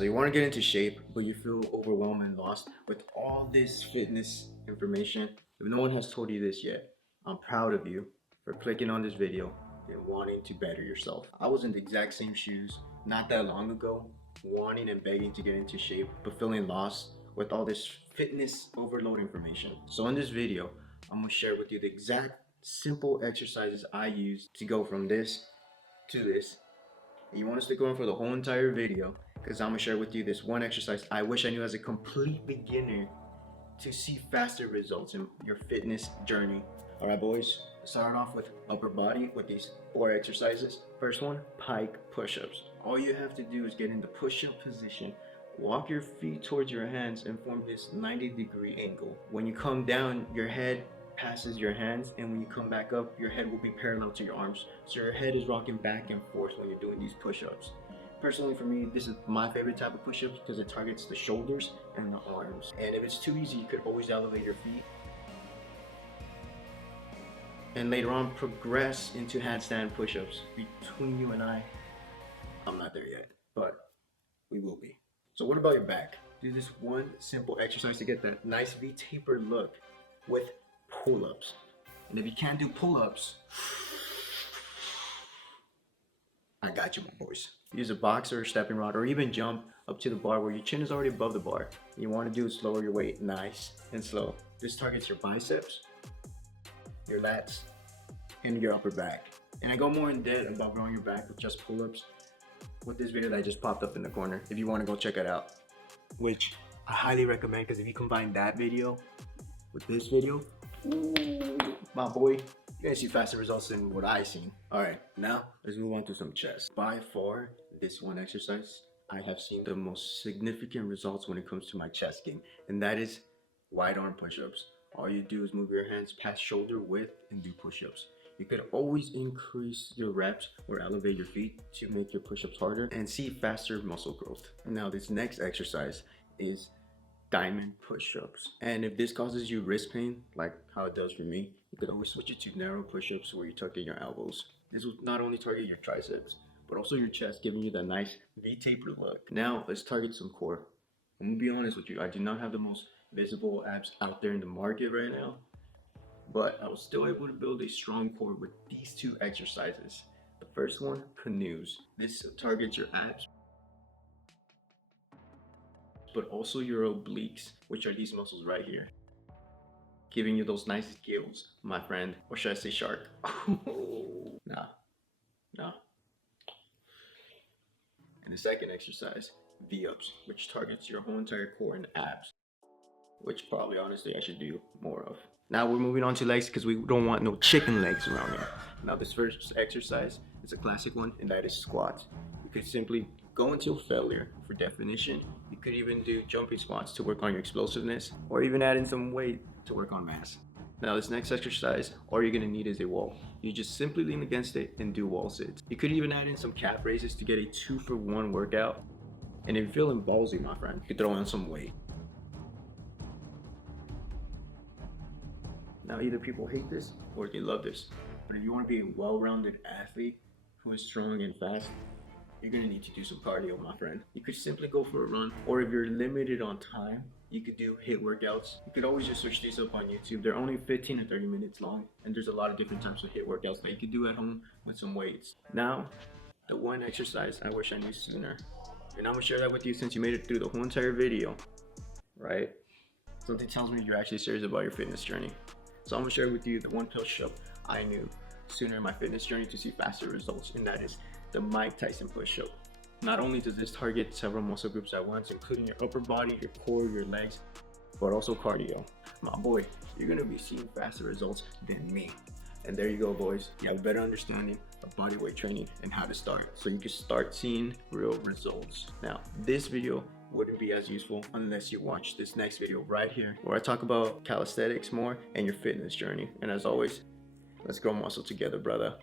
So you want to get into shape, but you feel overwhelmed and lost with all this fitness information. If no one has told you this yet, I'm proud of you for clicking on this video and wanting to better yourself. I was in the exact same shoes not that long ago, wanting and begging to get into shape, but feeling lost with all this fitness overload information. So in this video, I'm gonna share with you the exact simple exercises I use to go from this to this. And you want to stick around for the whole entire video, because I'm gonna share with you this one exercise I wish I knew as a complete beginner to see faster results in your fitness journey. All right, boys, start off with upper body with these 4 exercises. First one, pike push-ups. All you have to do is get in the push-up position, walk your feet towards your hands and form this 90-degree angle. When you come down, your head passes your hands, and when you come back up, your head will be parallel to your arms. So your head is rocking back and forth when you're doing these push-ups. Personally, for me, this is my favorite type of push-ups because it targets the shoulders and the arms. And if it's too easy, you could always elevate your feet. And later on, progress into handstand push-ups. Between you and I'm not there yet, but we will be. So what about your back? Do this one simple exercise to get that nice V-taper look with pull-ups. And if you can't do pull-ups, I got you, my boys. Use a box or a stepping rod, or even jump up to the bar where your chin is already above the bar. You want to do is lower your weight nice and slow. This targets your biceps, your lats, and your upper back. And I go more in depth about growing your back with just pull-ups with this video that just popped up in the corner if you want to go check it out, which I highly recommend, because if you combine that video with this video, ooh, my boy, you're gonna see faster results than what I seen. All right, now let's move on to some chest. By far, this one exercise, I have seen the most significant results when it comes to my chest game, and that is wide arm push-ups. All you do is move your hands past shoulder width and do push-ups. You could always increase your reps or elevate your feet to make your push-ups harder and see faster muscle growth. Now this next exercise is diamond push-ups. And if this causes you wrist pain, like how it does for me, you could always switch it to narrow push-ups where you tuck in your elbows. This will not only target your triceps, but also your chest, giving you that nice V-taper look. Now let's target some core. I'm gonna be honest with you, I do not have the most visible abs out there in the market right now, but I was still able to build a strong core with these 2 exercises. The first one, canoes. This targets your abs, but also your obliques, which are these muscles right here, giving you those nice gills, my friend. Or should I say shark? No. And the second exercise, V-ups, which targets your whole entire core and abs, which probably honestly I should do more of. Now we're moving on to legs, because we don't want no chicken legs around here. Now this first exercise is a classic one, and that is squats. You could simply go until failure for definition. You could even do jumping squats to work on your explosiveness, or even add in some weight to work on mass. Now this next exercise, all you're gonna need is a wall. You just simply lean against it and do wall sits. You could even add in some calf raises to get a 2-for-1 workout. And if you're feeling ballsy, my friend, you could throw in some weight. Now either people hate this or they love this, but if you want to be a well-rounded athlete who is strong and fast, you're gonna need to do some cardio, my friend. You could simply go for a run, or if you're limited on time, you could do HIIT workouts. You could always just search these up on YouTube. They're only 15 to 30 minutes long, and there's a lot of different types of HIIT workouts that you could do at home with some weights. Now, the one exercise I wish I knew sooner, and I'm gonna share that with you since you made it through the whole entire video, right? Something tells me you're actually serious about your fitness journey. So I'm gonna share with you the one push-up I knew sooner in my fitness journey to see faster results, and that is the Mike Tyson push-up. Not only does this target several muscle groups at once, including your upper body, your core, your legs, but also cardio. My boy, you're gonna be seeing faster results than me. And there you go, boys. You have a better understanding of bodyweight training and how to start, so you can start seeing real results. Now, this video wouldn't be as useful unless you watch this next video right here, where I talk about calisthenics more and your fitness journey. And as always, let's grow muscle together, brother.